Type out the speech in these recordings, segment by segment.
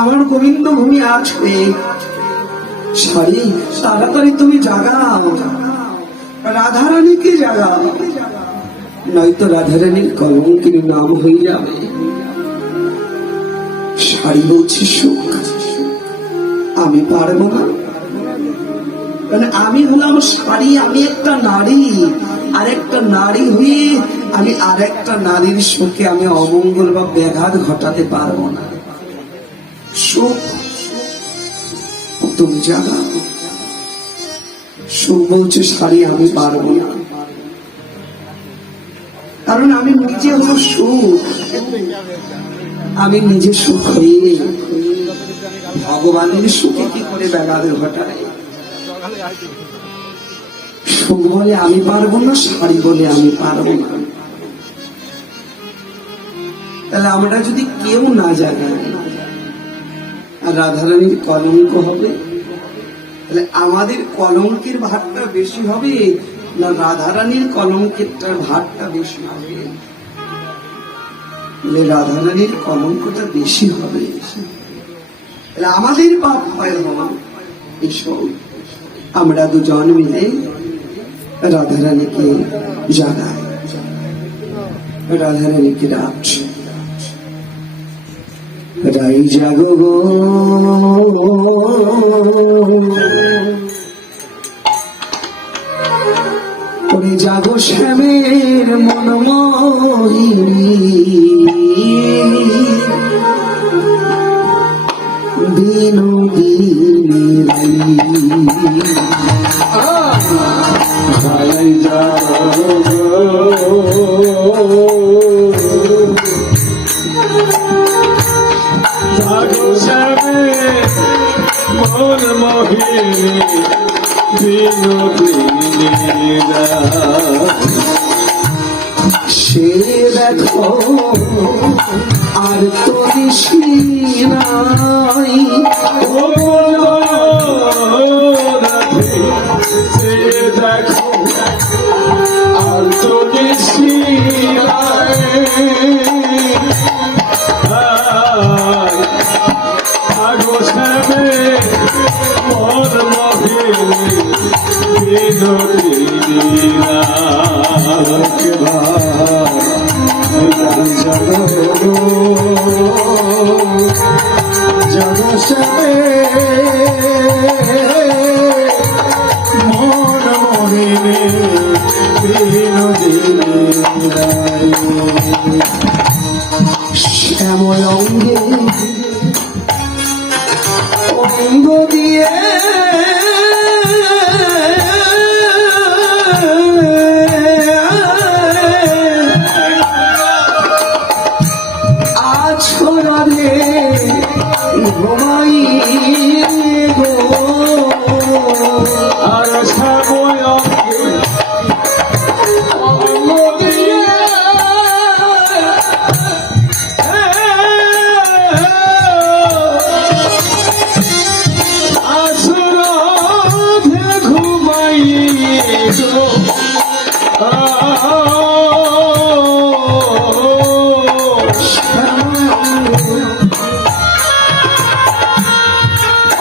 আমার গোবিন্দ ভূমি আছে শাড়ি তাড়াতাড়ি তুমি জাগাও, রাধারানীকে জাগাও, নয়তো রাধারানীর কলঙ্কের নাম হয়ে যাবে। শাড়ি বলছি সুখ, আমি পারবো না, মানে আমি হলাম শাড়ি, আমি একটা নারী, আর একটা নারী হয়ে আমি আর একটা নারীর সুখে আমি অমঙ্গল বা ব্যাঘাত ঘটাতে পারবো না। সুখ তুমি জানা, সুখ বলছে শাড়ি আমি পারবো না, কারণ আমি নিজে হলো সুখ, আমি নিজে সুখ হয়ে ভগবানের সুখে কি করে ব্যাঘাত ঘটায়। সুখ বলে আমি পারবো না, শাড়ি বলে আমি পারবো না। তাহলে আমরা যদি কেউ না জাগাই আর রাধারানীর কলঙ্ক হবে, তাহলে আমাদের কলঙ্কের ভারটা বেশি হবে না রাধারানীর কলঙ্কের ভারটা বেশি হবে? রাধারানীর কলঙ্কটা বেশি হবে। তাহলে আমাদের পাপ হয় এসব আমরা দুজন মিলে রাধারানীকে জাগাই, রাধারানীকে ডাকছি, রাই জাগো গো ওরে জাগো শ্যামের মনমোহিনী, বিনোদিনী রাই জাগো জাগো শ্যামের মনমোহিনী, বিনোদিনী সে দেখো আর তো নাই, সে দেখো আর তো জাগো শ্যামের মনমোহিনী, বিনোদিনী জাগো মনমোহিনী, বিনোদিনী শ্যামল অঙ্গে অঙ্গ দিয়ে আছো রাধে ঘুমাই গো, আর শ্যামল অঙ্গ দিয়ে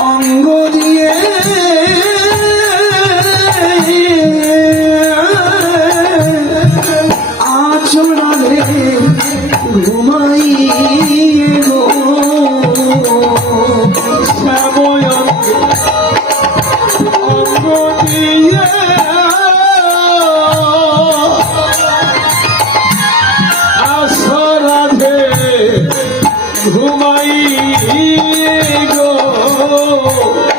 অঙ্গ দিয়ে আচরণে ঘুমাই গো, শ্যামল অঙ্গ দিয়ে রাধে ঘুমাই গো,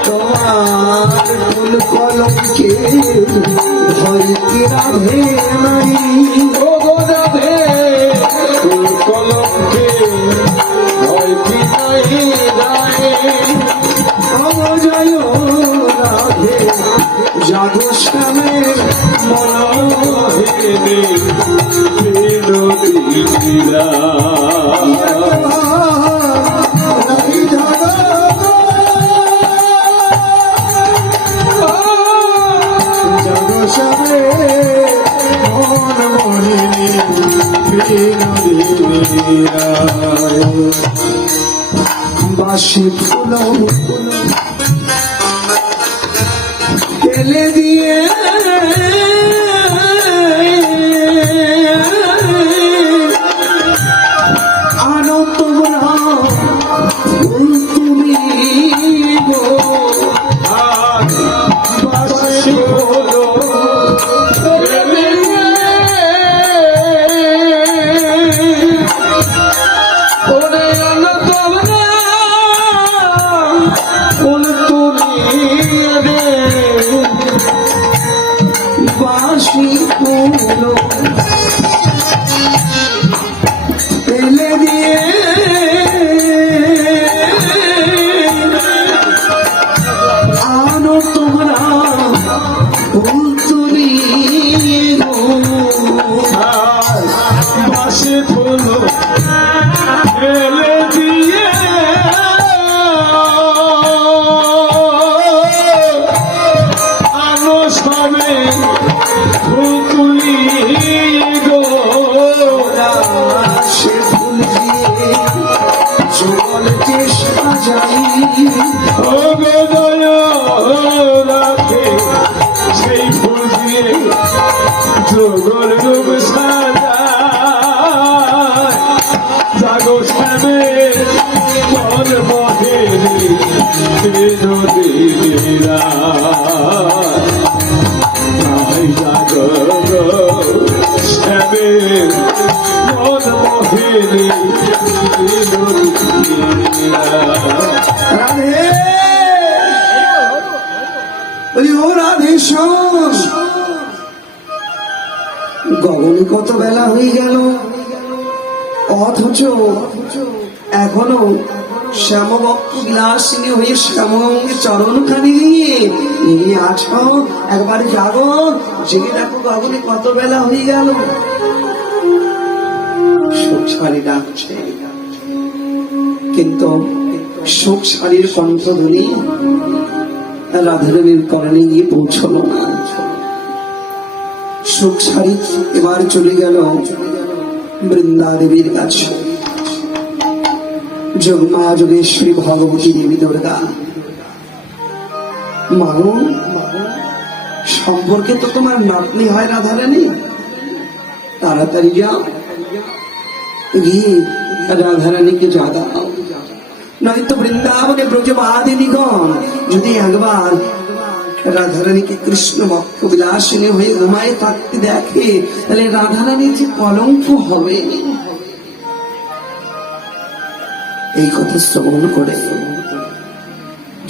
তোমার কোন কলঙ্কে ভয় কি রাধে নাই, ও গো রাধে কোন কলঙ্কে ভয় কি নাই যায়, অজয় রাধে জাগো শ্যামের মনমোহিনী, বিনোদিনী জাগো শ্যামের মনমোহিনী, বিনোদিনী বাসি ফুল ফেলে দিয়ে আনো তোমরা ফুল তুমি গো আর বাসি হলো ফেলে ওরে আলো তোমরা ফুল তুমি রে বাসি ফুল ফেলে দিয়ে আনো তোমরা ফুল তুমি গো আর বাসি হলো ফেলে দিয়ে আনো সবে ফুলি গো সে ফুল দিয়ে জলকে সাজাই ও রাখে সেই ফুল দিয়ে যোগল রূপ সাজায় জাগো শ্যামে মন বহে দিরা জাগো শ্যামে মন বহে রাধে বলি ও রাধে শোন গগনে কত বেলা হয়ে গেল অথচ এখনো শ্যামবক্ষ বিলাসিনী হয়ে শ্যামঙ্গে চরণখানি নিয়ে আছো একবার যাবো জেগে দেখো গগনে কত বেলা হয়ে গেল সুখ ছাড়ি ডাকছে কিন্তু শোক শাড়ির কণ্ঠধ্বনি রাধাদেবীর করণে গিয়ে পৌঁছলো না শোক শাড়ি এবার চলে গেল বৃন্দা দেবীর কাছে যোগমা যোগেশ্বরী ভগবতী দেবী দুর্গা মানো সম্পর্কে তো তোমার নাতনি হয় রাধারানী তাড়াতাড়ি যাও গিয়ে রাধারানীকে জাগাও নয়তো বৃন্দাবনে ব্রজবাদিনীগণ যদি একবার রাধারানীকে কৃষ্ণ বক্ষ বিলাসিনী হয়ে ঘুমায় থাকতে দেখে তাহলে রাধারানীর যে কলঙ্ক হবে এই কথা শ্রবণ করে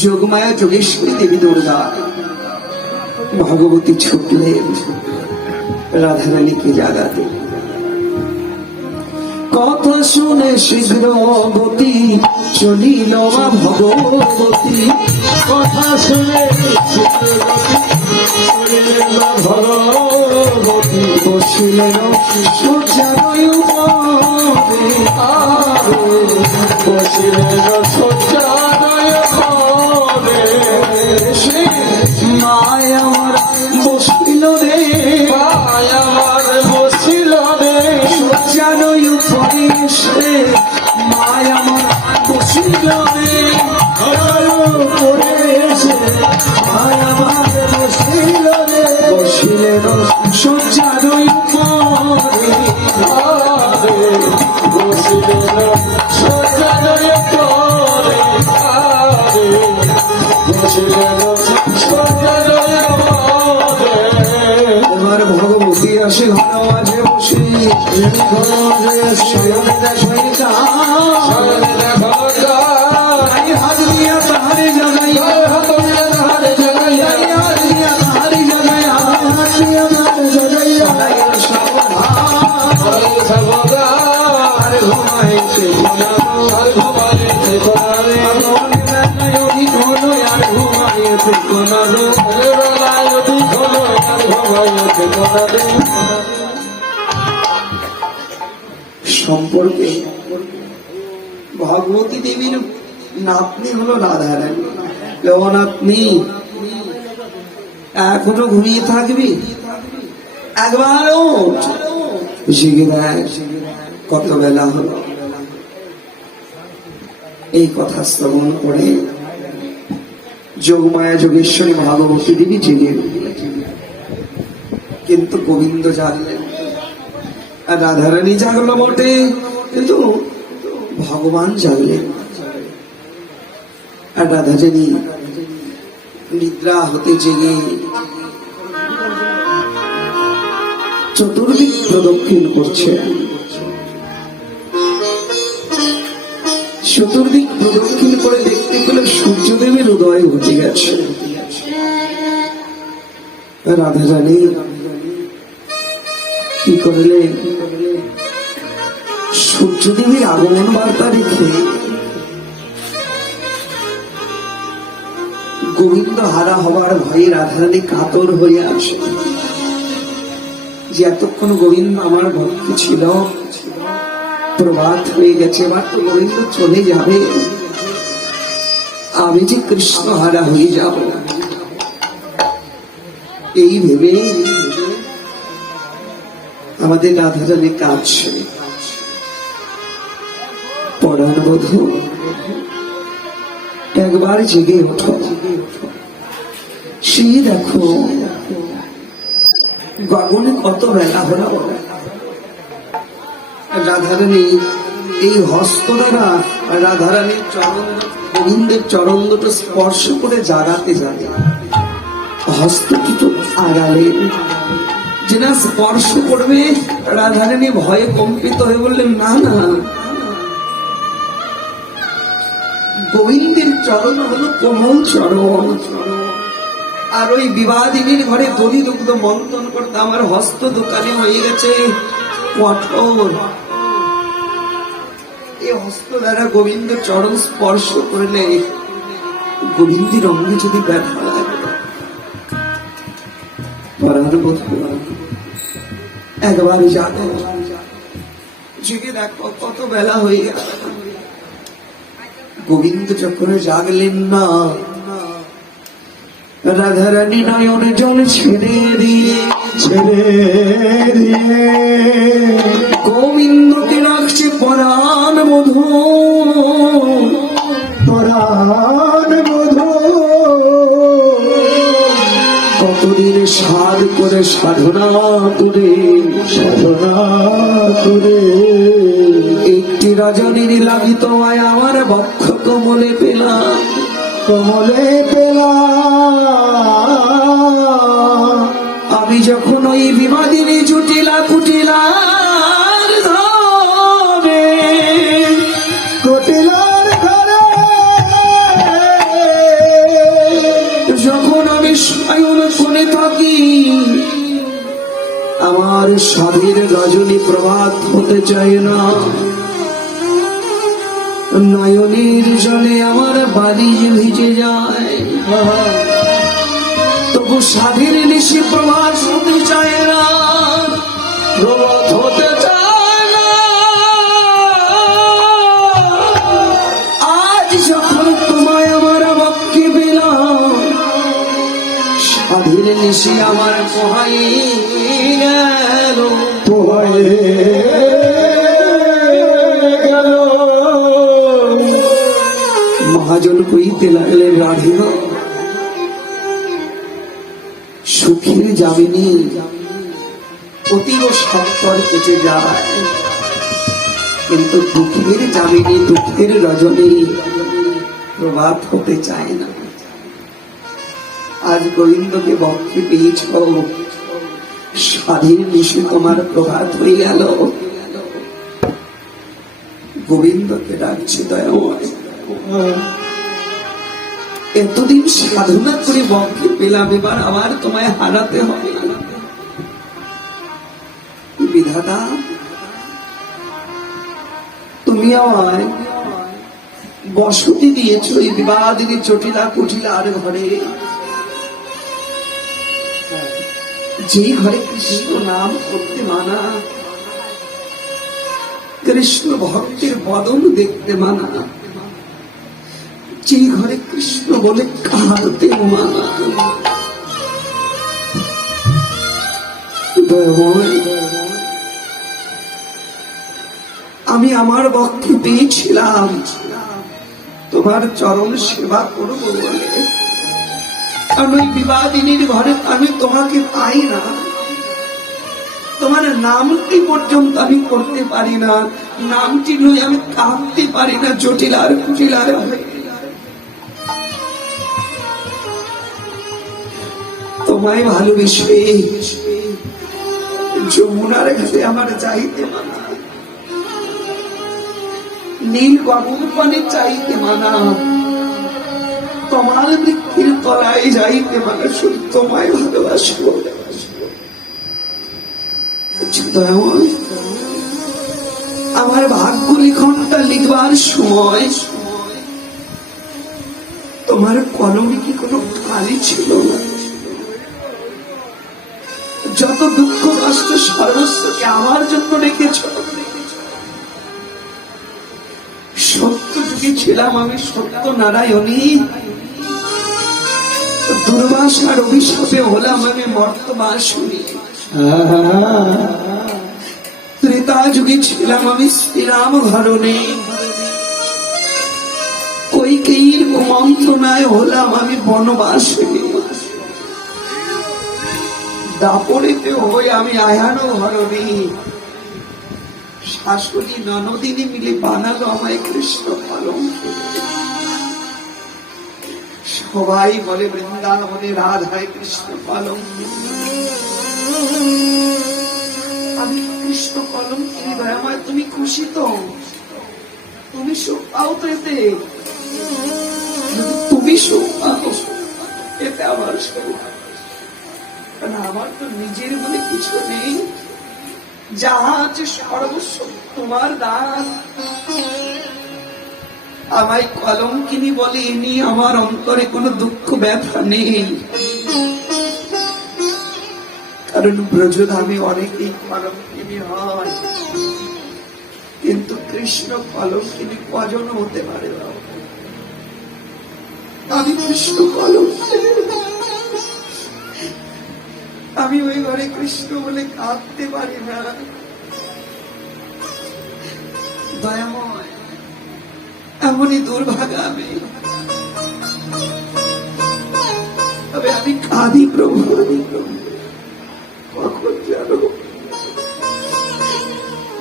যোগমায়া যোগেশ্বরী দেবী দুর্গা ভগবতী ছুটলেন রাধারানীকে জাগাতে কথা শুনে শীঘ্র গতি চলিল মা ভগবতী কথা শুনে ভগবতী বসিলেন সূর্যাদয় উপরে বসিলেন সজ্জাদয় পদে সে মায় আমার বসিল রে আমার বসিল রে সূর্যাদয় উপরে সে মায় আমার বসিল রে মায় আমার বসিল রে বসিলেন সূর্যাদয় উপরে বসিলেন সজ্জাদয় পদে বসিলেন সজ্জাদয় পদে এবার ভগবতী আসে ঘন মাঝে বসে শয়নে দেখে হাত দিয়া তাহারে জাগাই হাত দিয়া তাহারে জাগাই হাত দিয়া তাহারে জাগাই হাত দিয়া তাহারে জাগাই আর ঘুমাইতে আর ঘুমাইতে সম্পর্কে ভগবতী দেবীর নাতনি হলো রাধারানী। নাতনি এখনো ঘুমিয়ে থাকবি? একবার ওঠ, জেগে দেখ কত বেলা হলো। এই কথা শ্রবণ করে যোগমায়া যোগেশ্বরী ভাগবতী দেবী জেগে উঠলেন। কিন্তু গোবিন্দ জাগলেন, আর রাধারানী জাগলো বটে, কিন্তু ভগবান জাগলেন। আর রাধারানী নিদ্রা হতে জেগে চতুর্দিক প্রদক্ষিণ করছে। চতুর্দিক প্রদক্ষিণ করে দেখতে পেলে সূর্যদেবের উদয় ঘটে গেছে। রাধারানী কি করলে, সূর্যদেবের আগমন বার্তা রেখে গোবিন্দ হারা হবার ভয়ে রাধারানী কাতর হয়ে আসে, যে এতক্ষণ গোবিন্দ আমার ভক্তি ছিল, প্রভাত হয়ে গেছে, এবার তো গোবিন্দ চলে যাবে, আমি যে কৃষ্ণ হারা হয়ে যাব, এই ভেবে আমাদের রাধারানী কাঁদছে। পরাণ বধূ একবার জেগে ওঠো, সেই দেখো গগনে কত বেলা হলো। রাধারানী এই হস্ত দ্বারা রাধারানীর চরণ, গোবিন্দের চরণ দুটো স্পর্শ করে জাগাতে যাবে। হস্ত দুটো আগালে যে না স্পর্শ করবে, রাধারানী ভয়ে কম্পিত হয়ে বললেন, না না, গোবিন্দের চরণ হলো কোমল চরণ, আর ওই বিবাদিনীর ঘরে দধি দুগ্ধ মন্থন করতে আমার হস্ত দোকানে হয়ে গেছে কঠোর। এই হস্ত দ্বারা গোবিন্দ চরণ স্পর্শ করলে গোবিন্দের অঙ্গে যদি ব্যথা লাগে, একবার জানো, জেগে দেখো কত বেলা হয়ে গেল। গোবিন্দ যখন জাগলেন না, রাধারানী নয়নে জল ছেড়ে দিয়ে গোবিন্দকে রাখছে পরাণ বধূ, পরাণ বধূ। কতদিন সাধ করে সাধনা করে একটি রজনীর লাগিত আমার বক্ষ কমলে পেলাম, আমি যখন ওই বিবাদিনী জুটিলা কুটিলার যখন আমি সায়ন করে থাকি, আমার স্বাধীন রজনী প্রভাত হতে চায় না, নয়নের জলে আমার বালিশ ভিজে যায়, তবু স্বাধীন নিশি প্রভাত হতে চায় না, প্রভাত হতে চায় না। আজ যখন তোমায় আমার বক্ষে পেলাম, স্বাধীন নিশি আমার পোহাই গেল, মহাজন কইতে লাগলেন, রাধিকা সুখের যামিনী অতীব সত্তর কেটে যায়, কিন্তু দুঃখের যামিনী, দুঃখের রজনী প্রভাত হতে চায় না। আজ গোবিন্দকে বক্ষে পেয়েছ, স্বাধীন নিশি তোমার প্রভাত হয়ে গেল। গোবিন্দকে ডাকছে, দয়াময় এতদিন সাধনা করে বক্ষে পেলাম, এবার আবার তোমায় হারাতে হবে। বিধাতা, তুমি আমায় বসতি দিয়েছ এই বিবাদিনী চটিলা কুটিলার ঘরে, যে ঘরে কৃষ্ণ নাম করতে মানা, কৃষ্ণ ভক্তের বদন দেখতে মানা, যে ঘরে কৃষ্ণ বলে কাঁদতে মানা। আমি আমার বক্ষে পেয়েছিলাম তোমার চরণ সেবা করবো বলে, কারণ ওই বিবাদিনীর ঘরে আমি তোমাকে পাই না, তোমার নামটি পর্যন্ত আমি করতে পারি না, নামটি নই আমি কাঁদতে পারি না, জটিলার কুটিলার হয়ে। তোমায় ভালোবেসে যমুনার কাছে আমার চাইতে মানা, নীল গগন পানে চাইতে মানা, তোমার বৃক্ষের তলায় যাইতে মানা, শুধু তোমায় ভালোবাসবো। আমার ভাগ্য লিখনটা লিখবার সময় তোমার কলমে কি কোনো খালি ছিল না? যত দুঃখ কষ্ট সর্বস্বকে আমার জন্য রেখেছ। সত্য যুগে ছিলাম আমি সত্য নারায়ণী, দুর্বাসার অভিশাপে হলাম আমি মর্তবাসিনী। ত্রেতা যুগে ছিলাম আমি শ্রীরাম ধরণী, কৈকেয়ীর কুমন্ত্রণায় হলাম আমি বনবাসিনী। দাপড়েতে হয়ে আমি আয়ানো ধরণী, শাশুড়ি ননদিনী মিলে বানালো আমায় কৃষ্ণ কলঙ্কি। সবাই বলে বৃন্দাবনে রাধায় কৃষ্ণ কলঙ্কি, আমি কৃষ্ণ কলঙ্কিনী ভাই। আমার তুমি খুশি তো? তুমি সুখ পাও তো এতে? তুমি সুখ পাও এতে আমার সুখ, কারণ আমার তো নিজের বলে কিছু নেই, যাহা আছে সর্বস্ব তোমার দান। আমায় কলঙ্কিনী বলে এনি আমার অন্তরে কোনো দুঃখ ব্যথা নেই, কারণ ব্রজধামে অনেকেই কলঙ্কিনী হয়, কিন্তু কৃষ্ণ কলঙ্কিনী কজন হতে পারে? আমি কৃষ্ণ কলঙ্কিনী, আমি ওই ঘরে কৃষ্ণ বলে কাঁদতে পারি না। দয়াময়, এমনই দুর্ভাগা আমি, তবে আমি কাঁদি প্রভু। কখন জানো,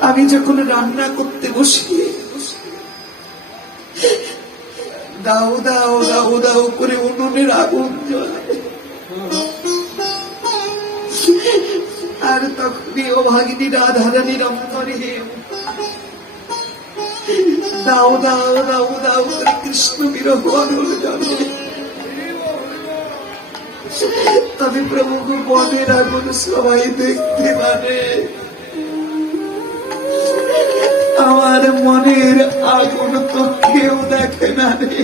আমি যখন রান্না করতে বসি, দাও দাও দাও দাও করে উনুনের আগুন জ্বলে, আর তখনই ও ভাগিনী রাধারানীর অন্তরে দাও দাও দাও দাও করে কৃষ্ণ বিরহ আগুন জ্বলে। তবে প্রভু বনের আগুন সবাই দেখতে পারে, আমার মনের আগুন তো কেউ দেখে না রে।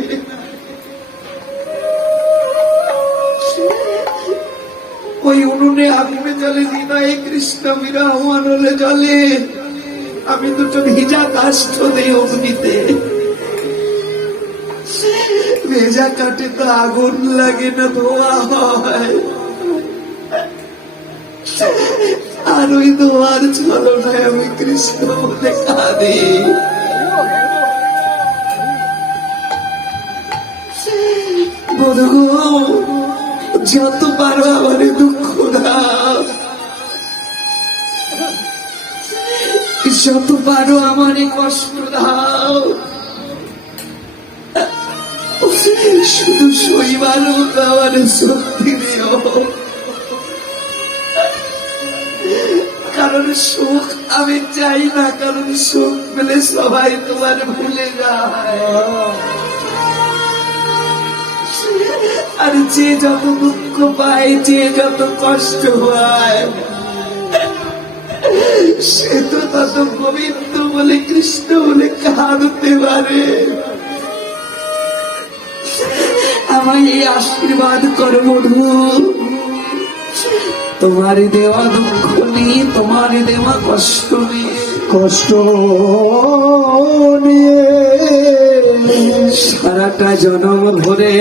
ওই উনুনে আগুনে জ্বলে হৃদয়ে কৃষ্ণ বিরহ আনলে জ্বলে, আমি দুটো ভিজা কাষ্ঠ দেই অগ্নিতে। ভেজা কাঠে তো আগুন লাগে না, ধোয়া হয়, আর ওই ধোয়ার ছলনায় আমি কৃষ্ণ বলে কাঁদি। বধূ, যত পারো আমার দুঃখ দাও, যত পারো আমার কষ্ট দাও, শুধু শৈবার আমার শক্তি দিও, কারণ সুখ আমি চাই না, কারণ সুখ পেলে সবাই তোমার ভুলে যায়। আর যে যত দুঃখ পায়, যে যত কষ্ট হয়, সে তো তত গোবিন্দ বলে কৃষ্ণ বলে কাঁদতে পারে। আমায় এই আশীর্বাদ করো বধূ, তোমার দেওয়া দুঃখ নিয়ে, তোমার দেওয়া কষ্ট নিয়ে, কষ্ট নিয়ে সারাটা জনম ধরে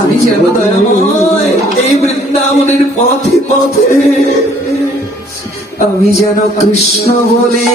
আমি যেন দয়াময় এই বৃন্দাবনের পথে পথে আমি যেন কৃষ্ণ বলে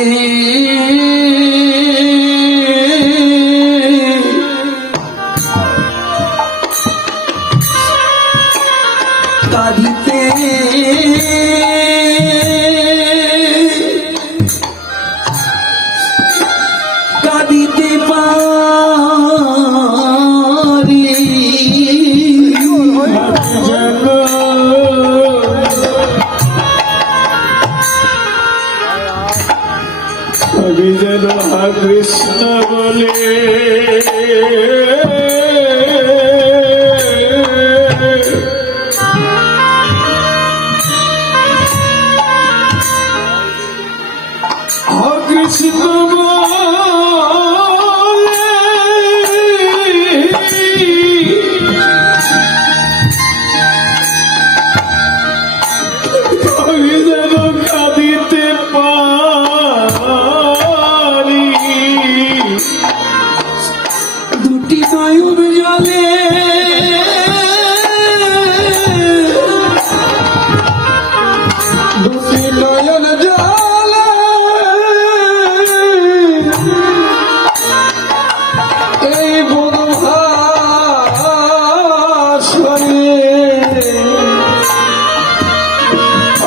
বলে কৃষ্ণ আমি যেন কাঁদিতে পারি দুটি নয়ন জলে দুটি নয়ন জলে এই বনহাসরে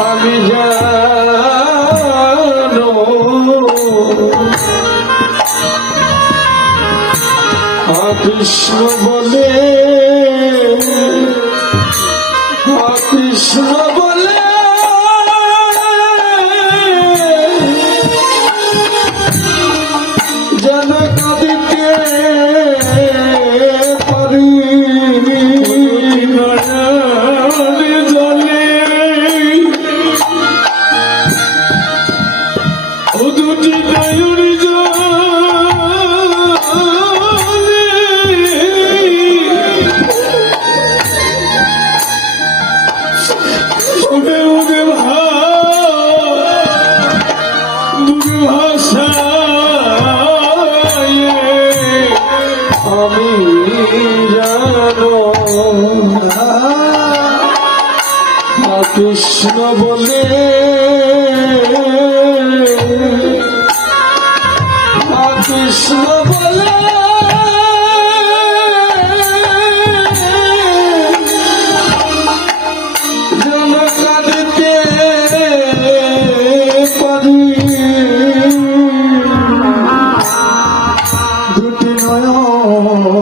আমি জানো কৃষ্ণ বলে কৃষ্ণ বলে যেন কাঁদিতে পারি নয়নের জলে ও দুটি নয়ন আমি জানো কৃষ্ণ বলে কৃষ্ণ বলে যেন কাঁদিতে পারি দুটি নয়ন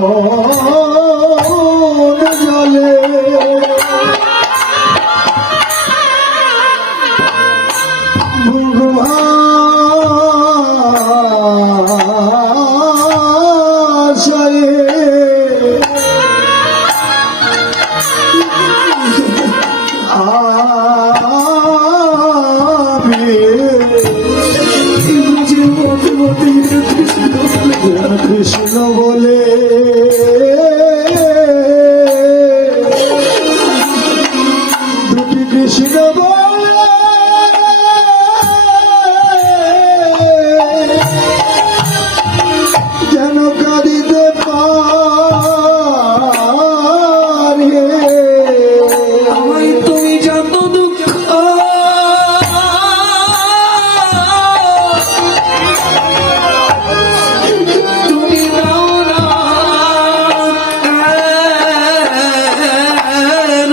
জলে কৃষ্ণ বলে দুটি কৃষ্ণ বলে যেন কাঁদিতে পারি আমায় তুমি যত দুঃখ তুমি দাও না কেন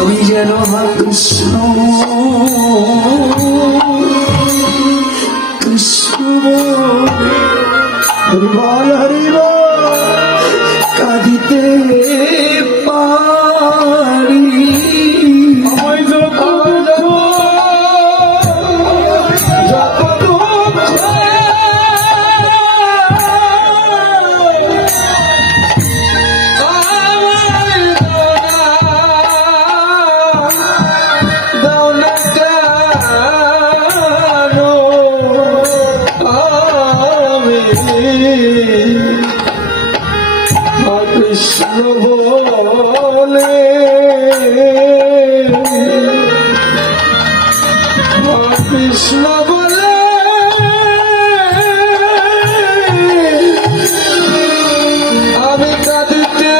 আমি যেন কৃষ্ণ কৃষ্ণ হরিবল হরিবল কাঁদিতে পারি আমায় যত কৃষ্ণ বলে কৃষ্ণ বলে আমি কাঁদিতে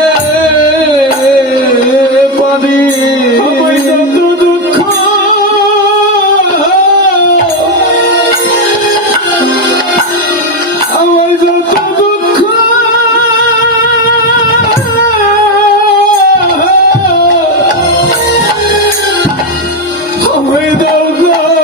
পারি যত দুঃখ আমার যত দুঃখ আমায় দাও না